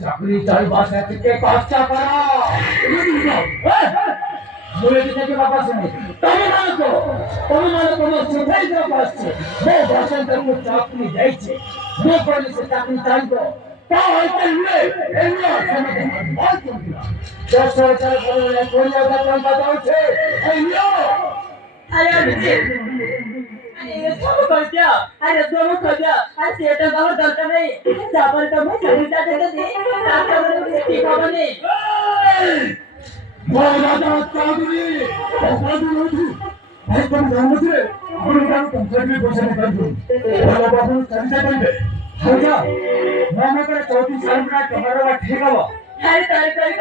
চাকরি চাই বাসা থেকে কাজটা করা বলে দিতে বাবা শুনে তুমি মানে তো সেটাই তো পাচ্ছে ও বাসা থেকে চাকরি যাইছে ও করে সে চাকরি চাইবো তা হয়তো নিয়ে এই না সমাজে ভালো করবি না দেশ সরকার বলে কোরিয়া বেতন বাড়াচ্ছে এই নিও আরে সব করে দিয়া আরে সব করে দিয়া আর সেটা আমার দরকার নেই যাবার তো ভাই চাকরিটা দিতে দে তারপরে ঠিক হবে না বড় রাজা চাকরি চাকরি হচ্ছে ভাই কোন জানতে আমরা কারো কনসার্টে বসে থাকবো ভালো বাবু চাকরি করবে হালকা মামা করে 34 সাল পর তোমার ঠিক হবে আরে তাই